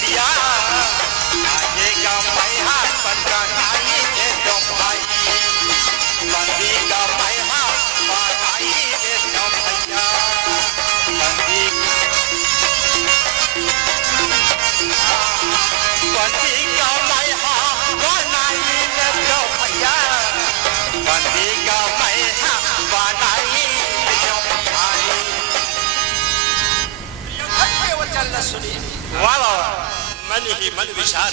भैया आएगा मैहा बनाई दे दो भाई बंदीगा मैहा बनाई दे दो भैया बंदीगा मैहा बनाई दे दो भैया बंदीगा मैहा बनाई दे दो भाई। वचन न सुनी वाह वाह मन ही मन विचार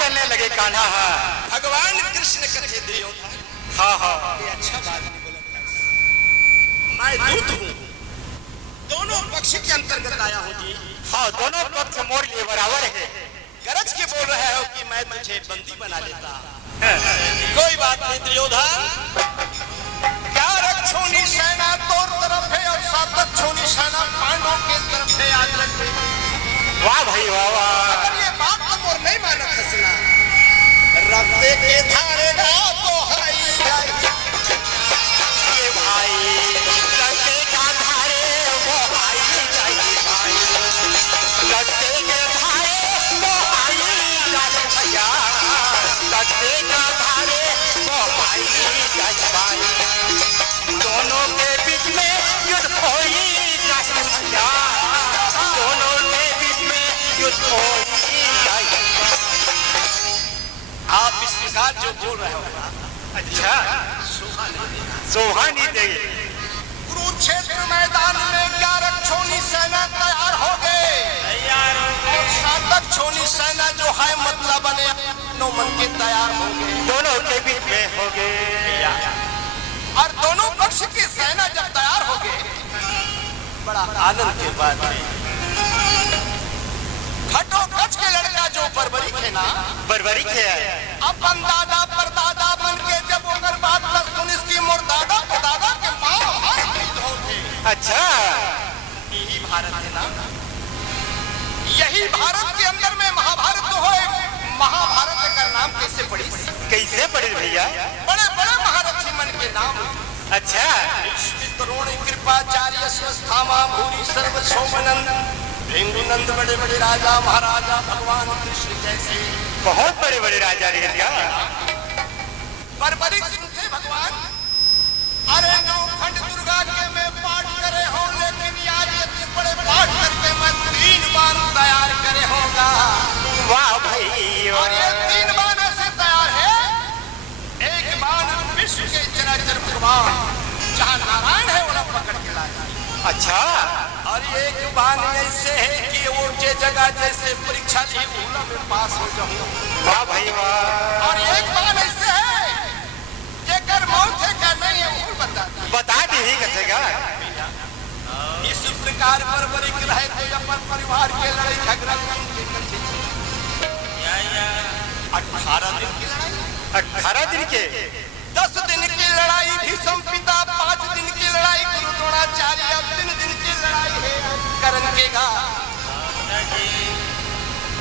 करने लगे कान्हा। भगवान कृष्ण कथे दुर्योधन हाँ हाँ ये अच्छा बात नहीं बोला मैं दूत हूँ दोनों पक्ष के अंतर्गत आया हूँ जी। हाँ दोनों पक्ष मोर लिए बराबर है। गरज के बोल रहे हो कि मैं तुझे बंदी बना लेता कोई बात नहीं दुर्योधन क्या रक्षोनी सेना तोर तरफ है और सातक्षोनी सेना पांडवों के तरफ है याद रखते। वाह भाई वाह वाह अगर ये बात तो मोर नहीं मानत हसना रखते के धारे गाँव तो हाई जाई ये भाई रस्ते का धारे वो आई जाए भाई रस्ते के धारे वो आई जाए भैया रस्ते का धारे वो आई जाए भाई दोनों के बीच में युद्ध होई जाए भैया दोनों के बीच में युद्ध होई जाए। आप इस प्रकार जो बोल रहे हो अच्छा शोभा नहीं देगी। कुरुक्षेत्र मैदान में 11 छोनी सेना तैयार हो गए और 7 छोनी सेना जो है मतलब बने 9 मन के तैयार हो गए दोनों के बीच में हो गए और दोनों पक्ष की सेना जब तैयार हो गए बड़ा आनंद के बाद घटोत्कच के लड़का जो बर्बरिक है ना बर्बरिक है अपन दादा परदादा बन के जब ओकर बात न सुन इसकी मोर दादा परदादा के मां भाई शहीद हो थे। अच्छा यही भारत है ना यही भारत के अंदर में महाभारत तो है महाभारत का नाम कैसे पड़ी कैसे पड़े भैया बड़े बड़े महारथी मन के नाम अच्छा द्रोण कृपाचार्य स्वस्थामा भूरि सर्व सोमनंद भेंगुनंद बड़े बड़े राजा महाराजा भगवान कृष्ण जैसे बहुत बड़े बड़े राजा रहे क्या बर्बरिक सुनते भगवान अरे नौखंड दुर्गा के मैं पाठ करे हो लेकिन आज इतने बड़े पाठ करके मैं 3 बार तैयार करे होगा वाह भाई और ये 3 बार ऐसे तैयार है एक बार विश्व के चराचर भगवान जहाँ नारायण है उन्हें पकड़ के लाया अच्छा और एक बार ऐसे है कि वो जे जगह जैसे परीक्षा ली उन्हें में पास हो जाऊँ वाह भाई वाह और एक बार ऐसे है कि कर मौत है क्या नहीं है वो बता दी ही कथेगा इस प्रकार बर्बरिक रहे तो अपन परिवार के लड़ाई झगड़ा के 18 दिन की लड़ाई 18 दिन के 10 दिन की लड़ाई भीष्म पिता 5 दिन की लड़ाई गुरु द्रोणाचार्य 3 दिन की लड़ाई है करण के घा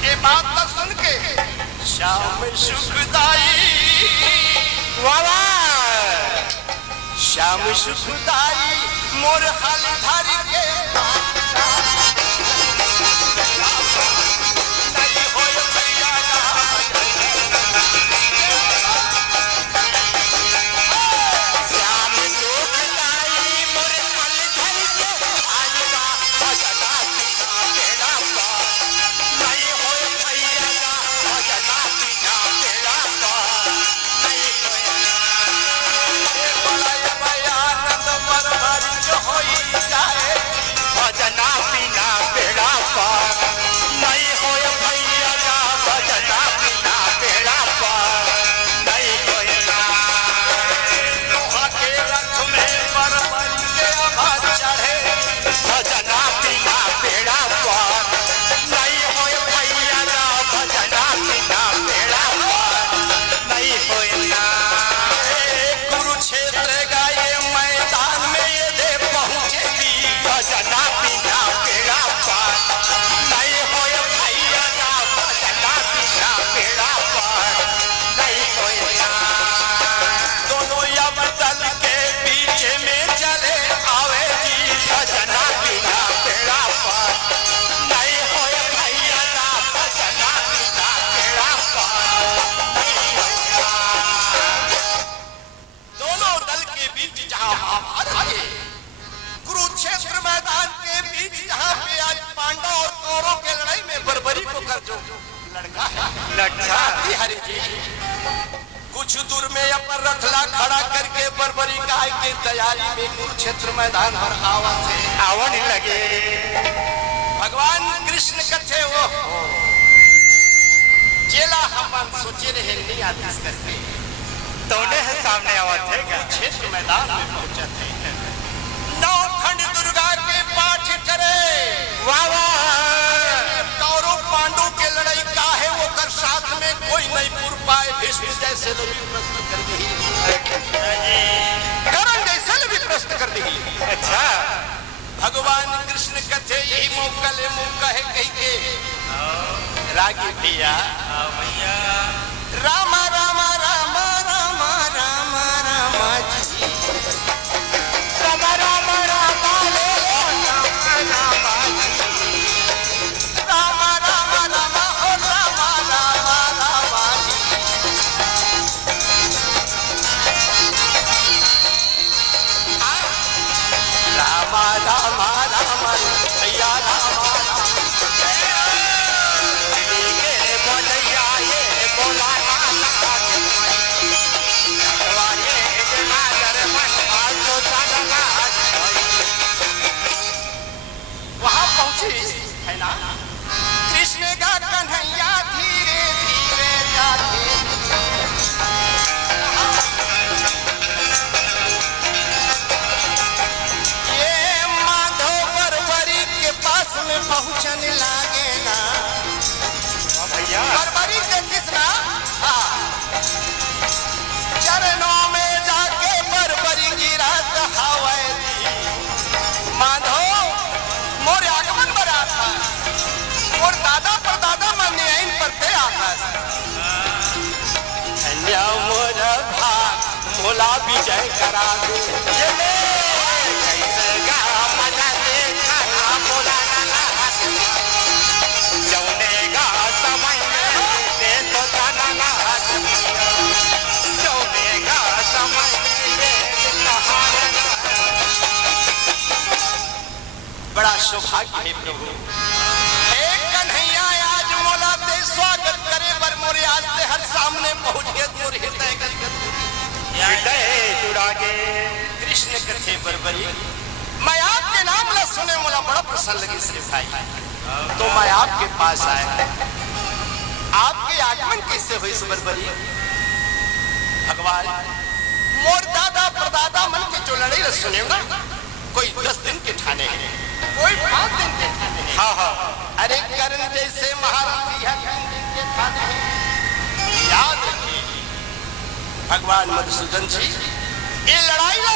ये बात तो सुन के श्याम सुखदाई वाह श्याम सुखदाई मोर हाल धारी के नहीं होय भैया श्याम सुखदाई मोर हाल धारी के आएगा भजदा सीता बेड़ा पार नहीं होय भैया भजदा सीता बेड़ा पार नहीं होय बड़ा आनंद बर्बरिक होई जाए के तैयारी में कुरुक्षेत्र मैदान पर आवत है आवन लगे भगवान कृष्ण कथे वो जेला हम सोचे रहे नहीं आदेश करते तोने है सामने आवत है क्या क्षेत्र मैदान में पहुंचे थे नौखंड दुर्गा के पाठ करे वाह वाह कौरव पांडु के लड़ाई का है वो कर साथ में कोई नहीं पुर पाए भीष्म जैसे लोग प्रश्न कर दी करण जैसे भी प्रश्न कर दी अच्छा भगवान कृष्ण कथे यही मौका ले मौका है कही के रागी भैया रामा रामा रामा रामा रामा रामा जी रामा रामा रामा ले रामा रामा रामा रामा रामा हो रामा रामा रामा जी रामा रामा रामा भैया रामा के बोलैया ये बोला वहां पहुंची है ना कृष्ण का कन्हैया धीरे धीरे जाते ये माधव बरबरी के पास में पहुंचने लागे ना भैया बरबरी के किसना चरणों में जाके बरबरी गिरा हवाए माधव मोर आगमन बरा था मोर दादा परदादा माने इन पर ते आकाश धन्य मोर भाग मोला विजय करा दे चले कैसे गा मजा देखा ना बोला ना जौने गा समय में दे तो जाना ना जौने गा समय में दे बड़ा सौभाग्य है प्रभु हे कन्हैया आज मोला ते स्वागत करे बर मोरे आज ते हर सामने पहुंच गए मोर हृदय गदगद हृदय जुड़ा गे कृष्ण कथे बरबरी मैं आपके नाम ला सुने मोला बड़ा प्रसन्न लगी श्री भाई तो मैं आपके पास आया आपके आगमन कैसे हुई इस बरबरी भगवान मोर दादा परदादा मन के जो लड़ाई ला सुने ना कोई 10 दिन के ठाने हैं कोई 5 दिन के ठाने हैं हाँ हाँ अरे करण जैसे महारथी है 3 दिन के ठाने हैं याद रखिए भगवान मधुसूदन जी ये लड़ाई ना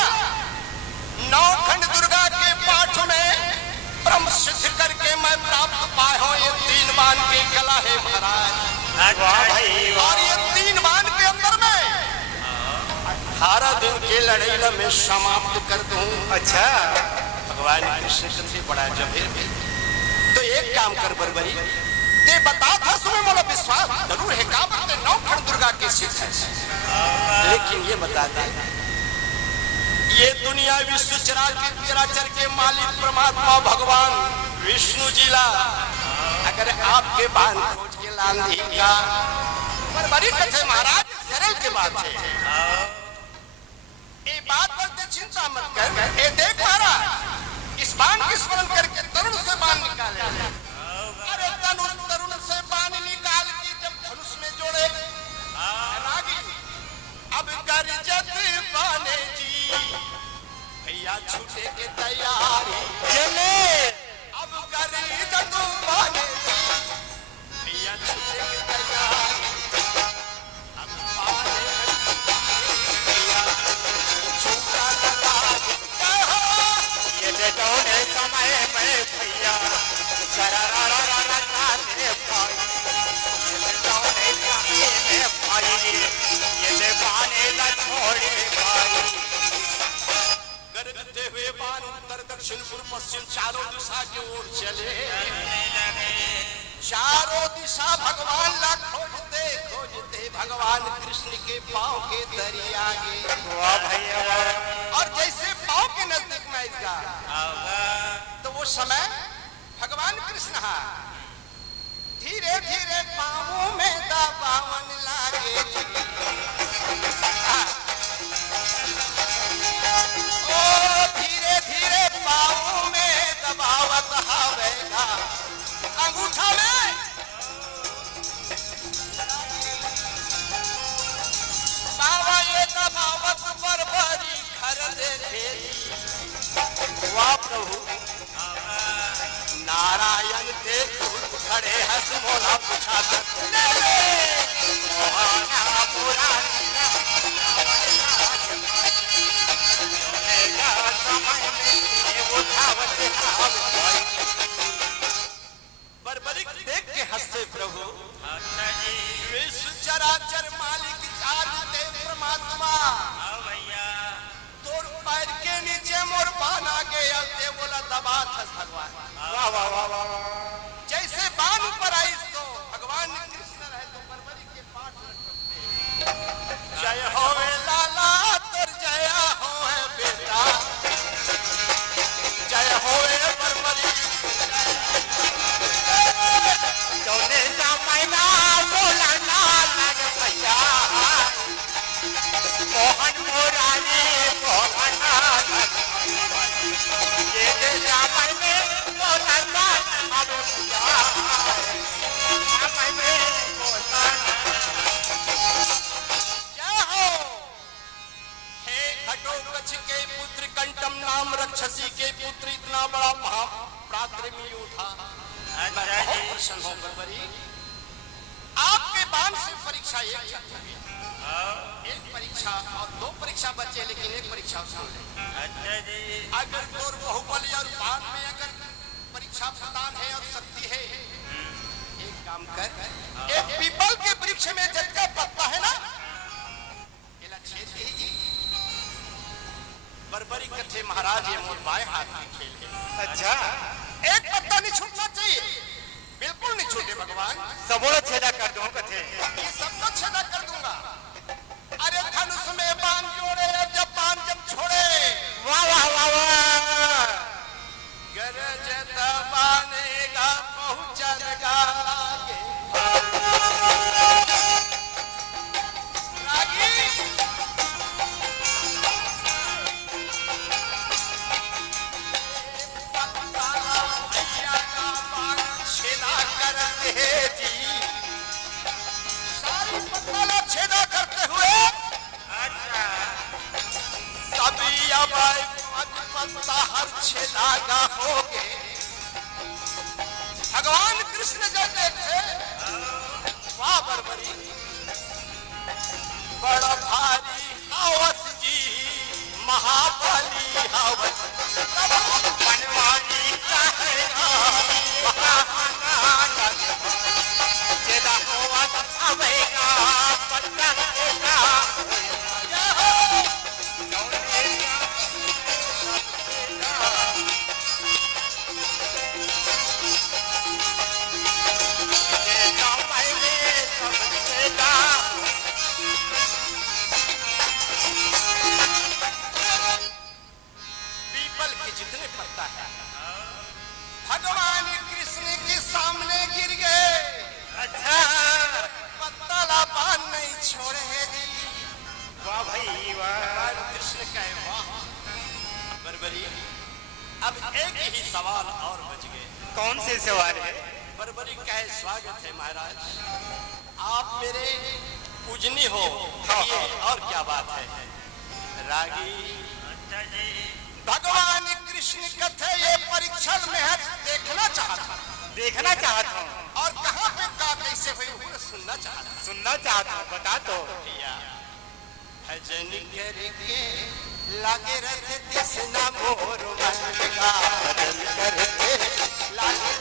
नौखंड दुर्गा के पाठ में ब्रह्म सिद्ध करके मैं प्राप्त पाया हूं ये 3 बाण की कला है महाराज वाह भाई और ये 3 बाण के अंदर में 18 दिन के लड़ाई ला मैं समाप्त कर दूं अच्छा भगवान कृष्ण कथे बड़ा जबेर में तो एक काम कर बरबरी ते बता था सुने मोला विश्वास जरूर है का बात नौखंड दुर्गा की सिद्ध है लेकिन ये बता दे ये दुनिया विश्व चराचर के मालिक परमात्मा भगवान विष्णु जी ला अगर आपके बाण खोज के लांधी का बरबरी कथे महाराज सरल के बात है ये बात पर चिंता मत कर ये देख महाराज इस बाण के स्मरण करके तरुण से बाण निकाले अरे तरुण से बाण निकाल के जब धनुष में जोड़े रागी अब गरजत बाने जी भैया छूटे के तैयारी चले अब गरजत बाने जी भैया छूटे के तैयारी अब बाने भैया छूटा लगा ये जौने समय में भैया करारा काने पाई ये जौने समय में भाई ये बाने ला छोड़े भाई गरजते हुए बाण उत्तर दक्षिण पूर्व पश्चिम चारों दिशा की ओर चले चारों दिशा भगवान ला खोजते खोजते भगवान कृष्ण के पांव के तरी आगे वाह भैया और जैसे पांव के नजदीक में इसका तो वो समय भगवान कृष्ण धीरे धीरे पांवों में दबावन लागे खड़े हंस मोरा पूछा ले ले मोहना पुरानी समय में उठावत बर्बरिक देख के हंसे प्रभु विश्व चराचर मालिक जानते परमात्मा तोर पैर के नीचे मोर बान आ गया ते बोला दबा था भगवान वाह वाह वाह वाह जैसे बान पर आई तो भगवान कृष्ण रहे तो बर्बरिक के पाठ रखते जय होवे लाला तोर जय होवे बेटा जय होवे बर्बरिक तोने समयना बोला ना लग भैया मोहन मुरारी मोहन ये समय में बोला ना अब भैया समय में बोला क्या हो हे घटोत्कच के पुत्र कंटम नाम राक्षसी के पुत्र इतना बड़ा महापराक्रमी योद्धा बहुत प्रसन्न हो बर्बरी आपके बाण से परीक्षा एक परीक्षा और दो परीक्षा बचे लेकिन एक परीक्षा सुन ले अगर तोर बाहुबली और बाण में अगर परीक्षा प्रदान है और शक्ति है एक काम कर एक पीपल के वृक्ष में जिसका पत्ता है ना इला छेद ही बर्बरी कथे महाराज ये मोर बाएं हाथ में खेल है अच्छा एक पत्ता नहीं छूटना चाहिए बिल्कुल नहीं छूटे भगवान सबोला छेदा कर दूं कथे ये सबको छेदा कर दूंगा अरे धनुष में बाण जोड़े जब बाण जब छोड़े वाह वाह वाह वाह गरज दबानेगा पहुंचेगा रागी छेदा करते हुए सभी अब पत्ता हर छेदा होगे भगवान कृष्ण जब थे वाह बर्बरी बड़ा भारी हवस जी महाबली हवस बनवानी कहेगा छेदा होगा अवेगा पत्ता देगा पीपल के जितने पत्ता है भगवान कृष्ण के सामने गिर गए अच्छा पत्ता लापान नहीं छोड़ेगी वाह भाई वाह कृष्ण का वाह बर्बरी अब एक ही सवाल और बच गए कौन से सवाल है बर्बरी का स्वागत है महाराज आप मेरे पूजनी हो ये और क्या बात है रागी अच्छा जी भगवान कृष्ण कथे ये परीक्षण में है देखना चाहता हूँ और कहाँ पे का कैसे हुई सुनना चाहता हूँ बता तो भजन करके लागे रहते कृष्ण मोर मन का भजन करके लागे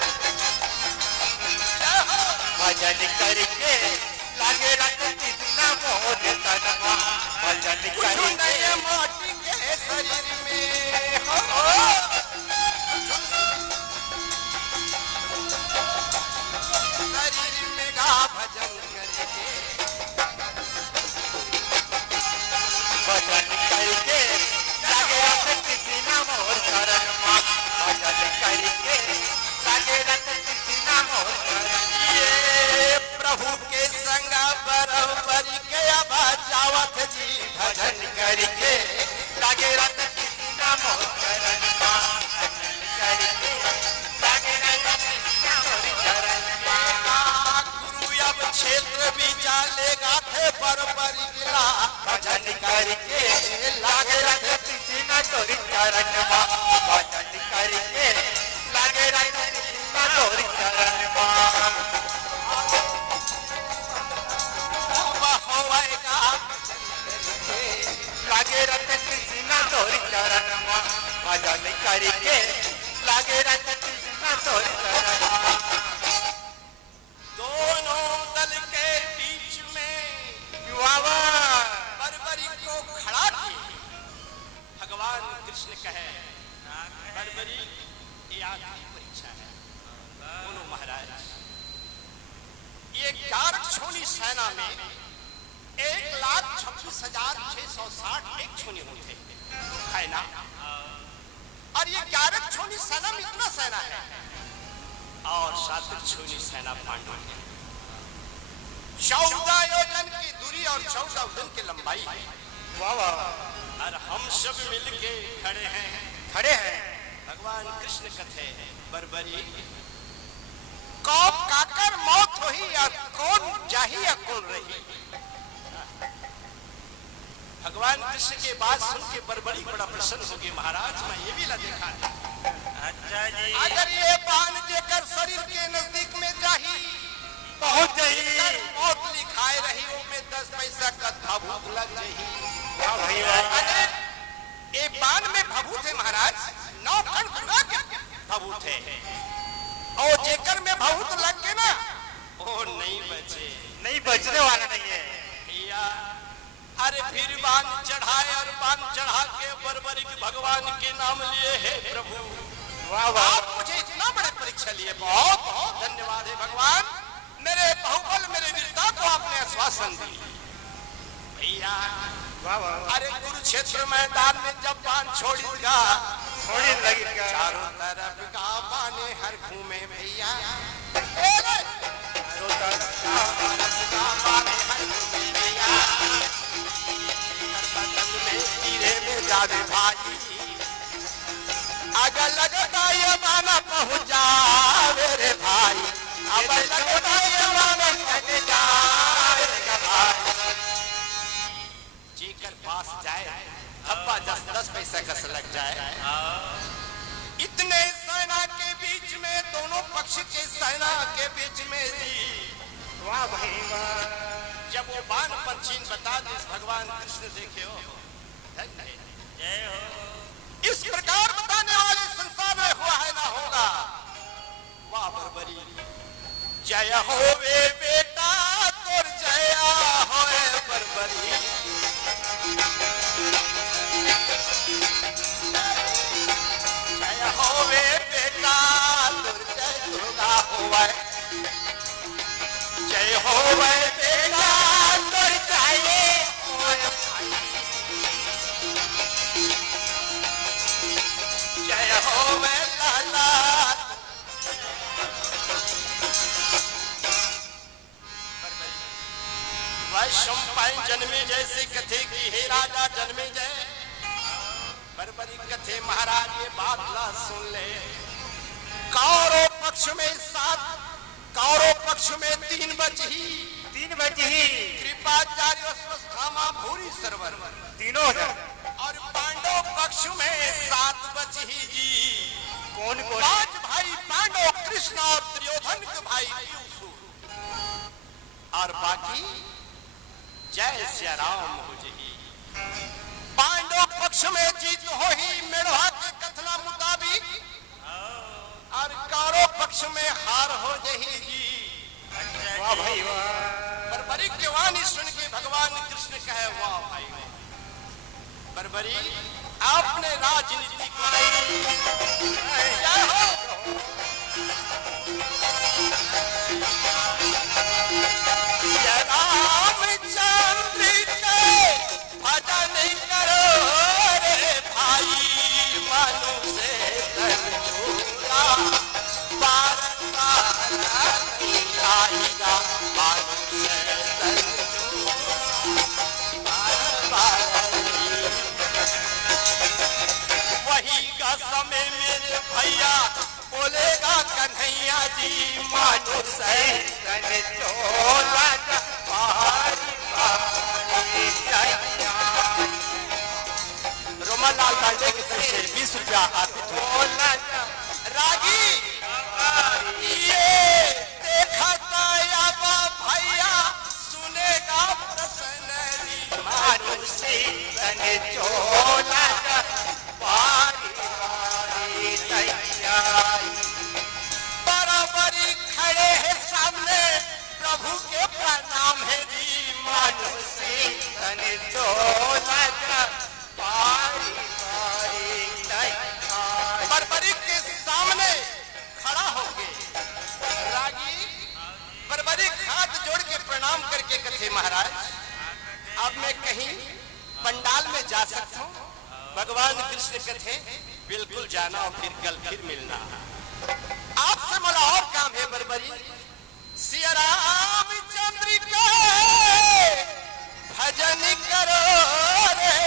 भजन करके लागे रहते कृष्ण मोर तनवा भजन करके माटी के शरीर में हो शरीर में गा भजन करके लागे रहते कृष्ण मोर चरण मा भजन करके लागे रहते कृष्ण मोर चरण ये प्रभु के संग बराबरी के अब जावत जी भजन करके लागे रहते कृष्ण मोर चरण मा भजन करके लागे रहते कृष्ण मोर चरण मा गुरु अब क्षेत्र भी जालेगा थे बराबरी गिला भजन करके लागे रहते कृष्ण तोरी चरण मा भजन करके लागे रहते कृष्ण तोरी चरण मा लागे रत कृष्ण तोरी चरण भजन करके लागे रत कृष्ण तोरी चरण। दोनों दल के बीच में बर्बरी को खड़ा किए। भगवान कृष्ण कहे बर्बरी ये आखिरी परीक्षा है। बोलो महाराज, ये 11 छोनी सेना में 1,26,660 एक छोनी होते है ना, और ये 11 छोनी सेना में इतना सेना है और 7 छोनी सेना पांडव है। 14 योजन की दूरी और 14 योजन की लंबाई है। वाह वाह, और हम सब मिलके खड़े हैं। भगवान कृष्ण कथे बर्बरी कौन काकर मौत होई या कौन जाही या कौन रही। भगवान कृष्ण के बात सुन के बर्बरी बड़ा प्रसन्न हो गई। महाराज मैं ये भी ला देखा है। अच्छा जी, अगर ये बाण जेकर शरीर के नजदीक में जाही पहुंच जाई, मौत लिखाए रही वो में 10 पैसा का भभूत लग जाही। वाह भाई वाह, ये बाण में भभूत है महाराज, 9 कण पूरा के भभूत है, और जेकर में भभूत लग के ना वो नहीं बचे, नहीं बचने वाला नहीं है भैया। अरे फिर बाण चढ़ाए और बाण चढ़ा के बर्बरी के भगवान के नाम लिए है प्रभु। वाह वाह, आप मुझे इतना बड़े परीक्षा लिए, बहुत बहुत धन्यवाद है भगवान। मेरे बहुबल मेरे वीरता को आपने आश्वासन दी भैया। वाह वाह, अरे कुरुक्षेत्र मैदान में जब बाण छोड़ेगा थोड़ी लगेगा, चारों तरफ का बाने हर घूमे भैया। जावे भाई अगर लगता ये माना पहुंचा मेरे भाई, अब लगता ये माना कट जाए भाई। जीकर पास जाए अब्बा 10 पैसा कस लग जाए। इतने सेना के बीच में, दोनों पक्ष के सेना के बीच में वाह भाई वाह, जब वो बाण पर चिन्ह बता दिस भगवान कृष्ण देखे हो जय हो। इस प्रकार बताने वाले संसार में हुआ है ना होगा। वाह बर्बरी, जय हो वे बेटा तोर जया होए बर्बरी। जय हो वे बेटा तोर जय दुर्गा होए, जय हो वे बेटा तोर जय होए भाई। जय हो मैं लाला। वैशंपायन जन्मे जैसे कथे की हे राजा जन्मे जय। बर्बरी कथे महाराज ये बात ला सुन ले। कौरव पक्ष में 7, कौरव पक्ष में 3 बचही, 3 बचही, कृपाचार्य अश्वस्थामा भूरी सरवर तीनों है, और पांडव पक्ष में 7 बचही जी। कौन कौन? 5 भाई पांडव, कृष्ण और दुर्योधन के भाई युसु, और बाकी जय श्री राम हो जही। पांडव पक्ष में जीत हो ही मेढ़वा के कथना मुताबिक, और कौरव पक्ष में हार हो जही जी। वाह भाई वाह, बर्बरी की वाणी सुन के भगवान कृष्ण कहे वाह भाई बर्बरी आपने राजनीति को क्या हो रामचंद्र के भजन करो रे भाई, मनु से तन छोड़ा बारन आएगा, मनु से तन वही का समय मेरे भैया बोलेगा कन्हैया जी, मानो सैतन चोला रोमन लाल पांडे की तरफ से 20 रुपया अर्पित बोला रागी। ये देखा भैया सुनेगा प्रसन्न मानो सैतन चोला बारी बारी तैयारी बराबरी खड़े हैं सामने प्रभु के प्रणाम है जी मानुषी तन चोला बारी बारी तैयारी बराबरी के सामने खड़ा होके रागी बराबरी हाथ जोड़ के प्रणाम करके कथे महाराज अब मैं कहीं पंडाल में जा सकता हूँ भगवान कृष्ण कथे बिल्कुल जाना और फिर कल फिर मिलना आपसे मला और काम है बरबरी सिया रामचंद्र का भजन करो रे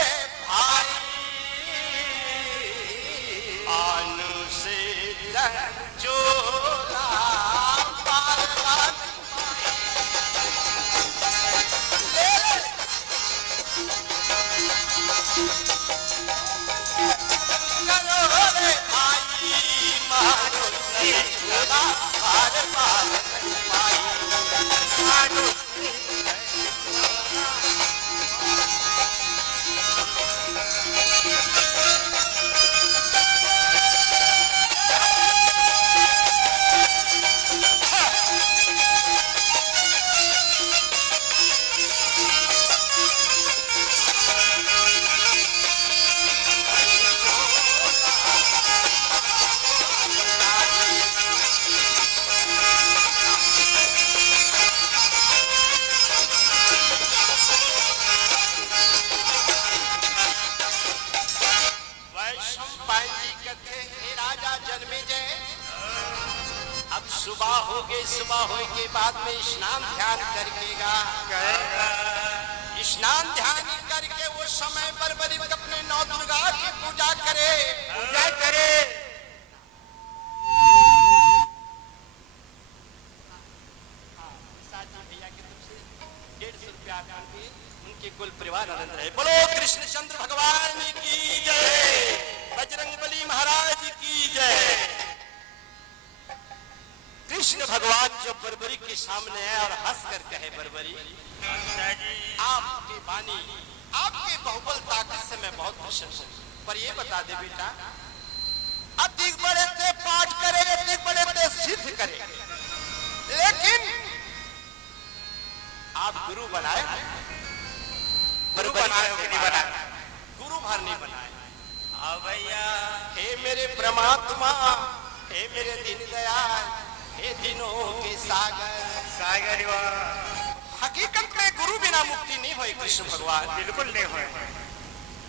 भाई आनु से चोला सुबह हो गई सुबह होने के बाद में स्नान ध्यान करकेगा स्नान ध्यान करके वो समय बरबरी अपने नौ दुर्गा की पूजा करे भैया की तरफ से 150 रुपया करके उनके कुल परिवार आनंद रहे बोलो कृष्णचंद्र भगवान की जय बजरंगबली महाराज की जय कृष्ण भगवान जब बरबरी के सामने है और हंस कर कहे बरबरी आपकी वाणी आपके बहुबल ताकत से मैं बहुत प्रसन्न हूं पर ये बता दे बेटा अधिक बड़े से पाठ करे अधिक बड़े से सिद्ध करे लेकिन आप गुरु बनाए गुरु बनाए कि नहीं बनाए गुरु भर नहीं बनाए भैया हे मेरे परमात्मा हे मेरे दीनदयाल हे दिनों के सागर हकीकत में गुरु बिना मुक्ति नहीं हुई कृष्ण भगवान बिल्कुल नहीं हुए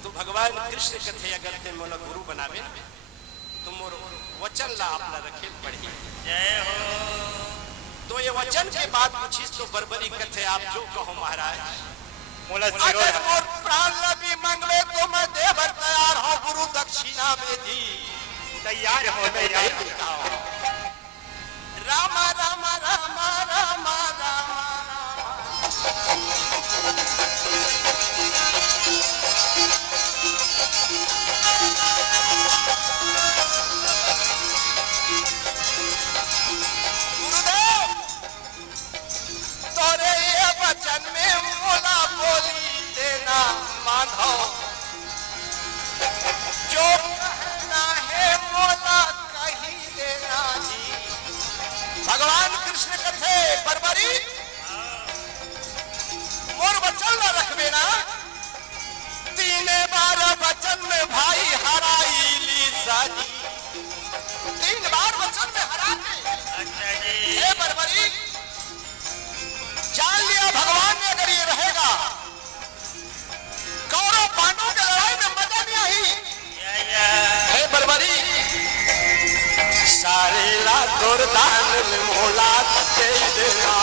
तो भगवान कृष्ण कथे अगर ते मोला गुरु बनावे तो मोर वचन ला अपना रखे पड़ी जय हो तो ये वचन के बाद पूछिस तो बरबरी कथे आप जो कहो महाराज मोला अगर मोर प्राण ला भी मंगवे तो मैं देवर तैयार हूं गुरु दक्षिणा में दी तैयार हो राम राम राम राम राम गुरुदेव तोरे ये वचन में मोला बोली देना माधो जो कहना है मोला कही देना जी भगवान कृष्ण कथे बरबरी मोर वचन न रखबे ना 3 बार वचन में भाई हराई ली साजी 3 बार वचन में हरा के अच्छा जी हे बरबरी जान लिया भगवान ने अगर ये रहेगा कौरव पांडवों की लड़ाई में मजा नहीं आई हे बरबरी सारे ला दुर्दान में मोला दे देना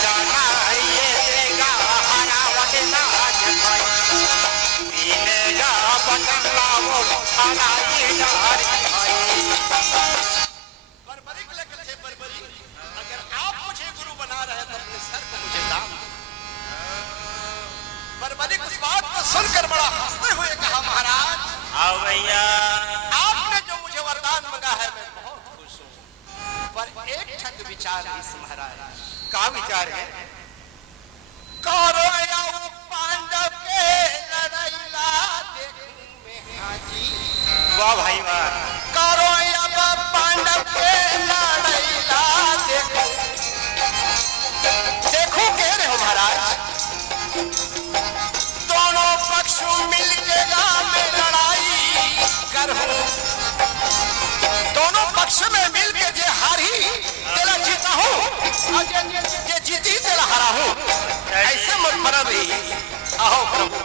जाना ये देगा हरावट ना जखाई पीनेगा बटन लाओ हराई डारी भाई बरबरी के लिए बरबरी अगर आप मुझे गुरु बना रहे तो अपने सर को मुझे दाम बरबरी उस बात को सुनकर बड़ा हंसते हुए कहा महाराज आओ भैया आपने जो मुझे वरदान मांगा है मैं बहुत खुश हूं पर एक ठग विचार है इस महाराज का विचार है कौरव पांडव के कर हूँ दोनों पक्ष में मिल के जे हारी तेरा जीता हूँ जे जीती तेरा हारा हूँ ऐसे मत मरा रही आहो प्रभु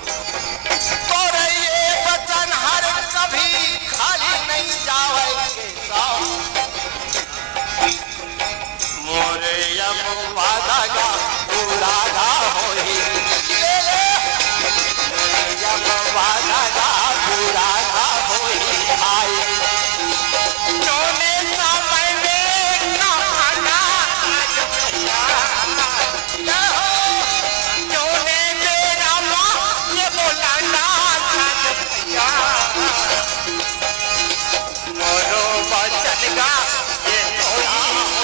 तोरे ये वचन हर कभी खाली नहीं जाएंगे मोरे अब वादा का पूरा गा होई ले ले अब वादा का पूरा गा होई आई जोने समय में कहाना आज भैया क्या हो जोने मेरा माँ ये बोलाना आज भैया मोरो वचन का ये होई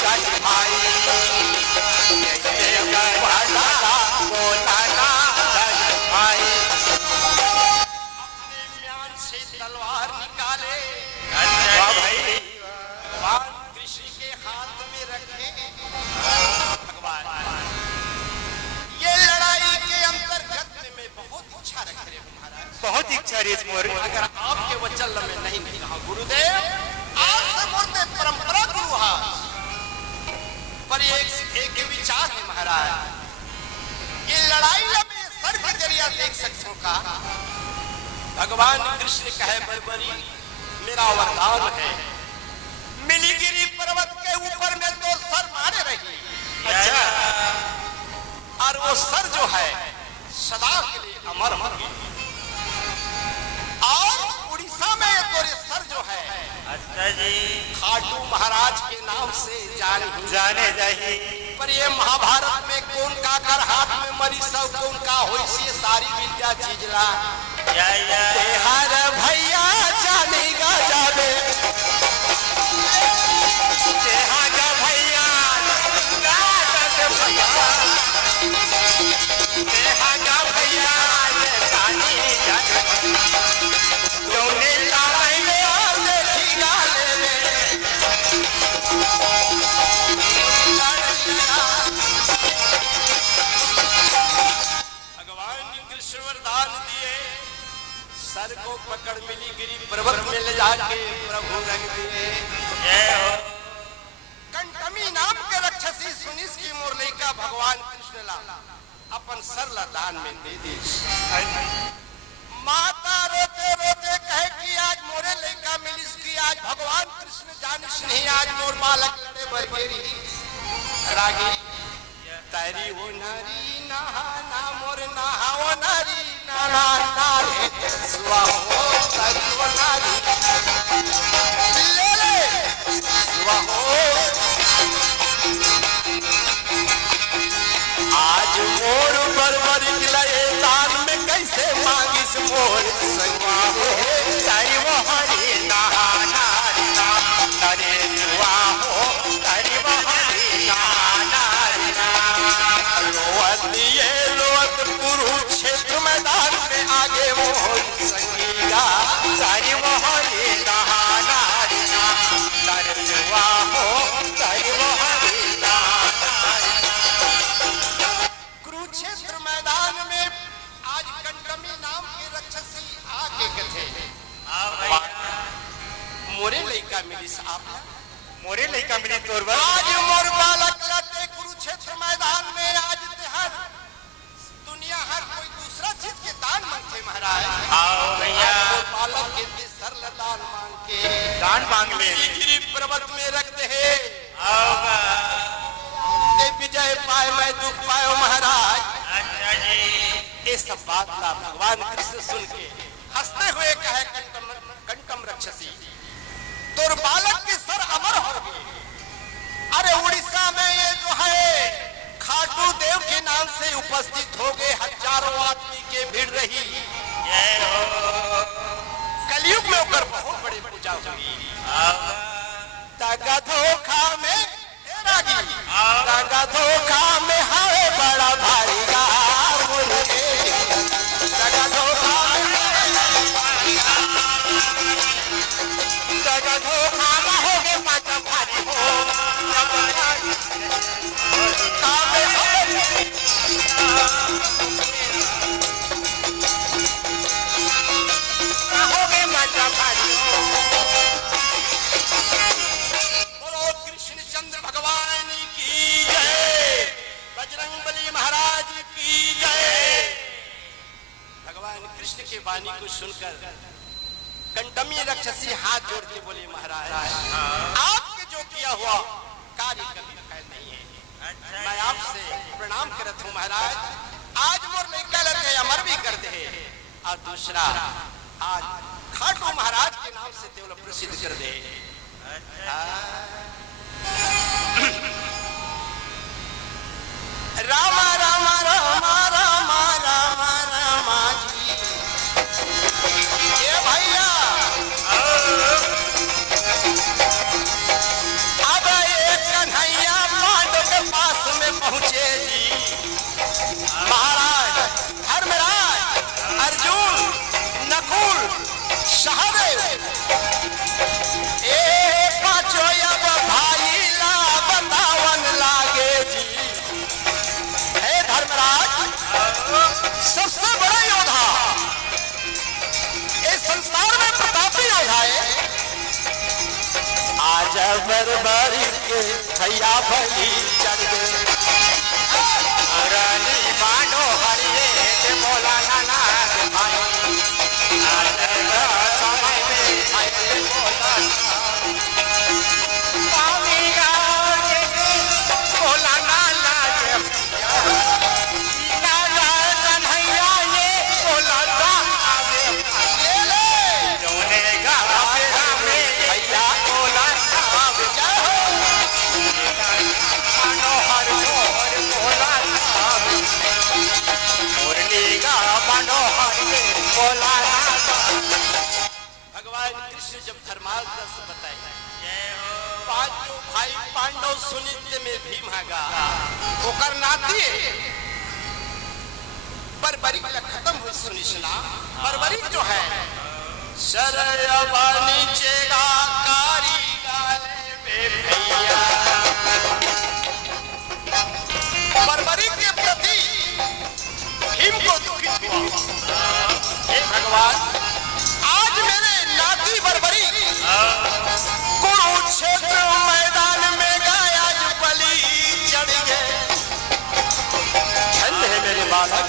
राज भाई ये वादा का बोलाना राज भाई अपने म्यान से तलवार निकाले वाह भाई भगवान कृष्ण के हाथ में रखे भगवान ये लड़ाई के अंतर्गत में बहुत इच्छा रख रहे हो महाराज बहुत इच्छा रही मोर अगर आपके वचन में नहीं कहा गुरुदेव आज से मूर्ति परंपरा गुरु पर एक विचार है महाराज ये लड़ाई में सर के जरिया देख सकते का भगवान कृष्ण कहे बरबरी मेरा वरदान है मिलीगिरी पर्वत के ऊपर में तो सर मारे रही अच्छा और वो सर जो है सदा के लिए अमर होंगे और उड़ीसा में तो ये सर जो है अच्छा जी खाटू महाराज के नाम से जाने जाही पर ये महाभारत में कौन का कर हाथ में मरी सब कौन का होई से सारी विद्या चीजला हर भैया जानेगा जाने तेहागा भैया गाटक भैया तेहागा भैया ये जानी जाने जोने लड़ाई में और देखी गाले में भगवान कृष्ण वरदान दिए सर को पकड़ मिलीगिरी पर्वत में ले जाके प्रभु रंग दिए जय हो कंटमी नाम के राक्षसी सुनिस की मुरली का भगवान कृष्ण ला अपन सर ला दान में दे दी माता रोते रोते कहे कि आज मोरे लड़का मिलिस की आज भगवान कृष्ण जानिस नहीं आज मोर बालक लड़े बरगेरी रागी तारी वो नारी नहाना मोर नहाओ नारी नाना नारे स्वाहो तारी वो नारी ले ले स्वाहो आज मोर बरबर खिलाए दान में कैसे मांगिस मोर संगवा तारी वो हरी नहाना नरे जुआ हो तारी वो हरी नहाना रोवत कुरुक्षेत्र मैदान में आगे मोर संगीगा तारी वो हरी नहाना नरे जुआ हो तारी वो हरी कुरुक्षेत्र मैदान में आज कंटमी नाम के राक्षसी आगे कथे मोरे लइका मिली आप मोरे लइका मिली तोरवर आज मोर बालक लड़ते कुरुक्षेत्र मैदान में आज हर दुनिया हर कोई दूसरा चीज के दान मांगते महाराज आओ भैया मोर बालक के सर ला दान मांग के दान मांग ले गिरी पर्वत में रखते हैं आओगा विजय पाए मैं दुख पायो महाराज अच्छा जी ये सब बात ला भगवान कृष्ण सुन के हंसते हुए कहे कंटम राक्षसी तोर बालक के सर अमर हो गए अरे उड़ीसा में ये जो है खाटू देव के नाम से उपस्थित हो गए हजारों आदमी के भीड़ रही जय हो कलयुग में होकर बहुत बड़ी पूजा हुई ताका धोखा में ताका धोखा में हाय बड़ा भारी गा ताका धोखा में हो गए पाचा भारी हो हो गए पाचा भारी हो वाणी को सुनकर कंटमी राक्षसी हाथ जोड़ के बोले महाराज आपके जो किया हुआ कार्य कभी फैल नहीं है। मैं आपसे प्रणाम करत हूँ महाराज। आज मोर लड़का लड़के अमर भी कर दे और दूसरा आज खाटू महाराज के नाम से केवल प्रसिद्ध कर दे। रामा रामा रामा रामा रामा रामा जी ये भैया अब एक कन्हैया पांडव के पास में पहुंचे जी। महाराज धर्मराज अर्जुन नकुल सहदेव ए पांचों अब भाई ला बतावन लागे जी। हे धर्मराज सबसे बड़ा योद्धा इस संसार में प्रतापी योद्धा है। आज बरबरी के भैया भली चढ़ गए रानी बानो हरिये के बोला नाना भाई समय में बोला बोला नाना कन्हैया ये बोला भैया बोला मनोहर मोर बोला मुरलीगा मनोहर बोला। भगवान कृष्ण जब धर्मार्थ बताए पांचों भाई पांडव सुनित्य में भीम हागा ओकर नाती बर्बरी खत्म हुई सुनी सुना। बर्बरी जो है सरयवानी चेगा कारी गाले में भैया बर्बरी के प्रति भीम को दुखित हुआ। हे भगवान आज मेरे नाती बर्बरी कुरुक्षेत्र मैदान में गाया जो बलि चढ़ गए। धन्य है मेरे बालक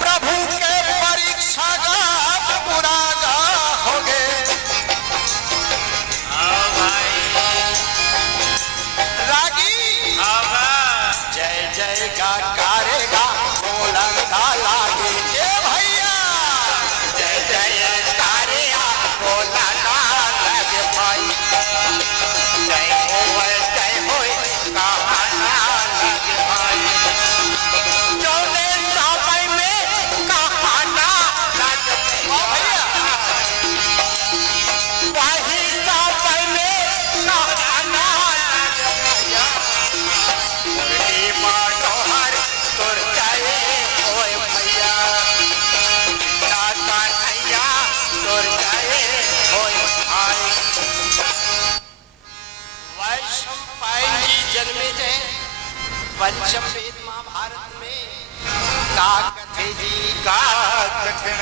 प्रभु के परीक्षा का पूरा हो गए। रागी जय जय का कारेगा बोलन का लागे। ए भैया जय जय कारेगा बोलन का लागे भाई जय हो कहाना लागे भाई जो समय में कहाना लागे भैया वही समय में कहाना लागे भैया मुरली मनोहर तुर जाए ओए भैया ना कन्हैया तुर जाए ओए भाई। वैशंपायन जी जन्मे थे पंचम वेद महाभारत में का कथे जी का कथे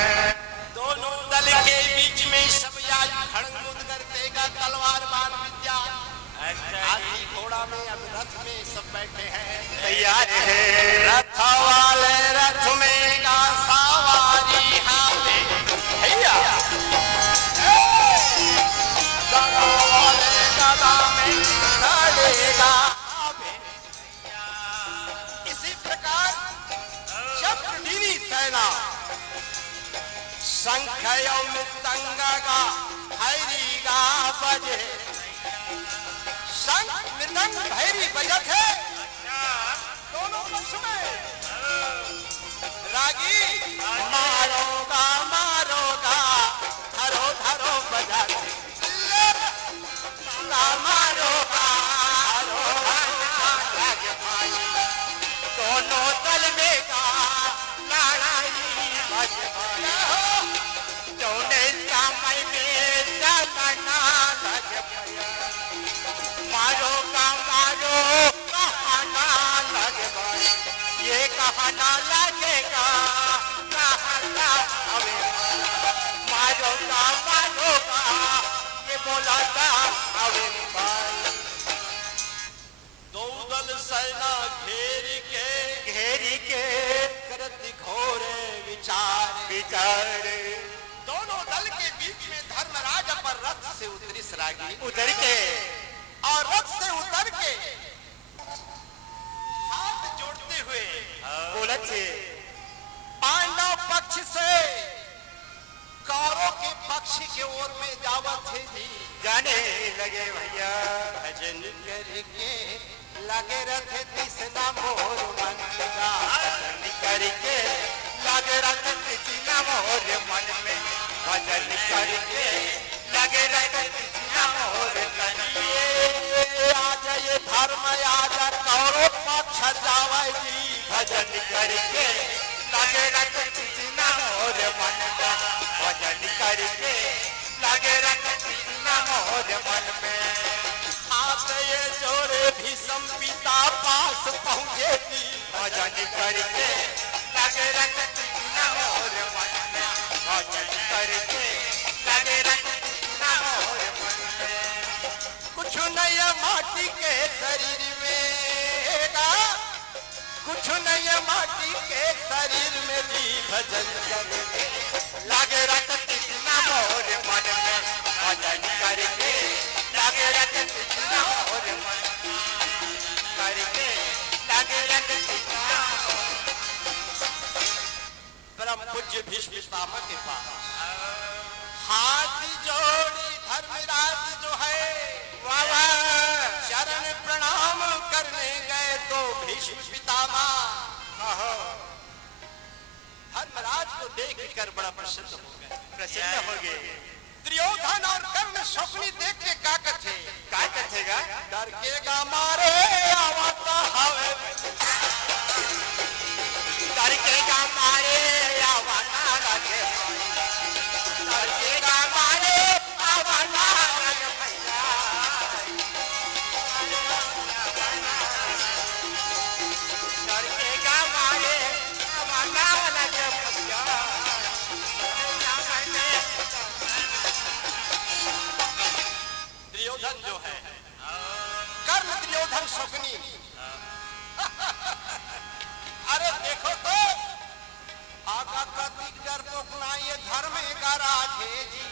दोनों दल के बीच में सब आज खड़ग मुद करतेगा तलवार बाण विद्या हाथी घोड़ा में अब रथ में सब बैठे हैं तैयार है। रथ वाले रथ में का सवारी हाथे भैया गदा वाले गदा में खड़ेगा। इसी प्रकार चक्रधीनी सेना शंख मृदंग का भैरी गा बजे शंख मृदंग भैरी बजत है दोनों पक्ष में। रागी मारोगा मारोगा धरो धरो बजाते मारोगा धरो रागे भाई दोनों दल में का लड़ाई बजे दोनों समय में जलना लगे मारो का मारो कहाना लगे भाई ये कहाना लगेगा कहाना अबे मारो का ये बोला था अबे भाई। दो दल सेना घेरी के करत घोरे विचार विचार दोनों दल के बीच में धर्मराज पर रथ से उतरी सरागी उतर के और रथ से उतर के हाथ जोड़ते हुए बोलत छे पांडव पक्ष से कौरव के पक्ष के ओर में जावत है जी जाने लगे भैया भजन करके लगे रथे तीसना मोर मन का भजन करके लगे रख तीसना मोर मन में भजन करके लगे रख तीसना मोर तन में आज ये धर्म आज कौरव पक्ष जावे जी भजन करके लगे रख तीसना मोर मन में भजन करके लगे रख तीसना मोर मन में हाथ ये जोड़े भीषम पिता पास पहुँचे जी भजन करके लगे रख तीसना मोर मन में भजन करके लगे रख तीसना मोर मन में कुछ नहीं माटी के शरीर में ना कुछ नहीं माटी के शरीर में भी भजन करके लगे रख तीसना मोर मन में भजन करके लगे रख तीसना मोर मन करके लगे रख तीसना परम पूज्य भीष्म पितामह के पास हाथ जोड़ी धर्मराज जो है वाह चरण प्रणाम करने गए तो भीष्म पितामह धर्मराज को देख कर बड़ा प्रसन्न हो गए प्रसन्न हो गए दुर्योधन और कर्ण स्वप्नी देख के का कथे का कथेगा डर के गा मारे आवता हवे करके गा मारे आवाना लगे करके गा मारे आवाना लगे भैया करके गा मारे आवाना लगे भैया दुर्योधन जो है कर्ण दुर्योधन स्वप्नी अरे देखो तो आका कतिक डरपोक ना ये धर्म का राज है जी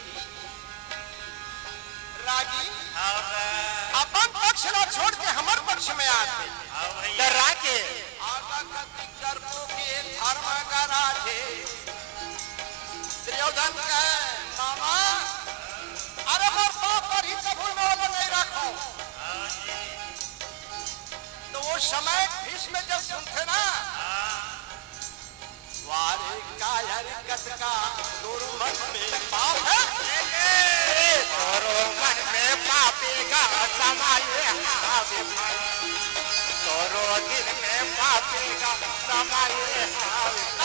रागी अपन पक्ष ना छोड़ के हमार पक्ष में आते डरा के आका कतिक डरपोक ये धर्म का राज है दुर्योधन का मामा अरे मोर बाप पर ही कबूल में नहीं रखो तो वो समय भीष्म जब सुनते ना वारे कायर कत का दुर्मन में पाप है तोरो मन में पापेगा समाये हावे भाई तोरो दिल में पापेगा समाये हावे